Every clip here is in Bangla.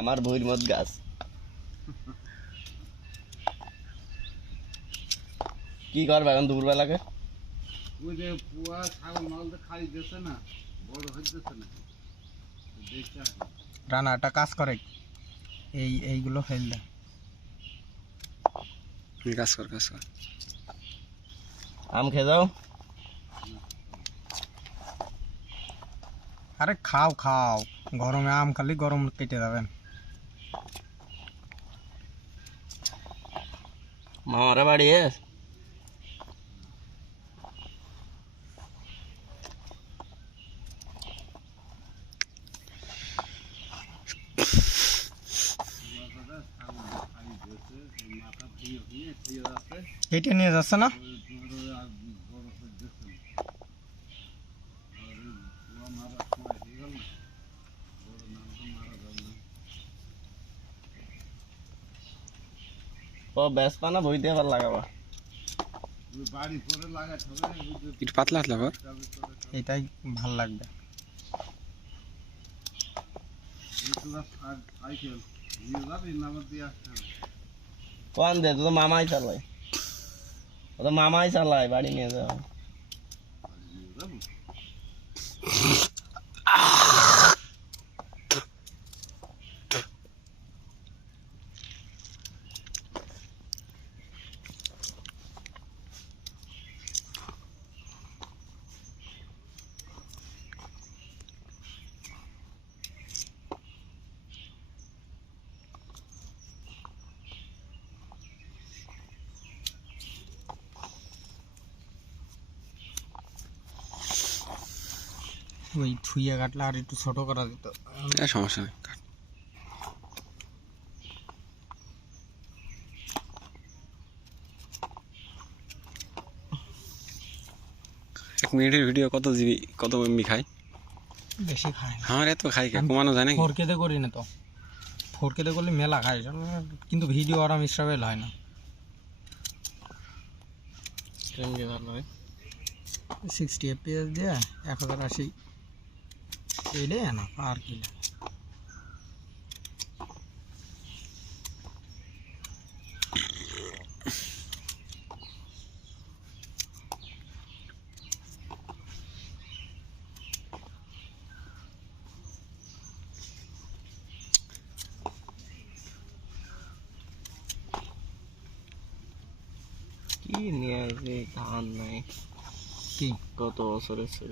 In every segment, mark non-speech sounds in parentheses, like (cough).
আমার বইয়ের মত গাছ। কি করবে এখন দুপুরবেলাকে? ওই যে পুয়া ছাগল মাল তো খাই দিচ্ছে না বড় হইতেছে না। রানা একটা কাজ করে। এই এইগুলো ফেল দে। কাজ কর কাজ কর। আম খেয়ে যাও। আরে খাও খাও। গরমে আম খালি গরম কেটে যাবেন মামারা বাড়ি এ কেটে নিয়ে যাচ্ছে না? ও বেশ পানা বই দিয়ে আবার লাগাবা। একটু পাতলা এটাই ভালো লাগবে। না কোন দে তো মামাই চালায়। ও তো মামাই চালায় বাড়ি নিয়ে যাও। (laughs) ওই ছুঁয়ে কাটলে আর একটু ছোট করা যেত। সমস্যা নেই কাট। এক মিনিটের ভিডিও কত জিবি কত এমবি খায়? বেশি খায় না। আমার এত খাই কে? কমানো যায় নাকি? ফোর কেতে করি না তো। ফোর কেতে করলে মেলা খায় কিন্তু ভিডিও আরাম স্ট্রাবেল হয় না। সিক্সটি এফপিএস দিয়ে এক হাজার আশি এইটাই না আর কি লাগে। কি নিয়ে আসবে ধান নাই কি কত বছরের ছিল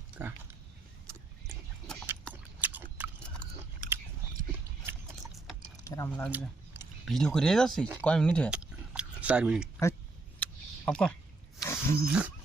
Tá. mostrar. Espera, vamos lá, Lisa. Pediu curiosidade, assim. Qual é o menino, velho? Sério, menino. Vai. Opa. (laughs)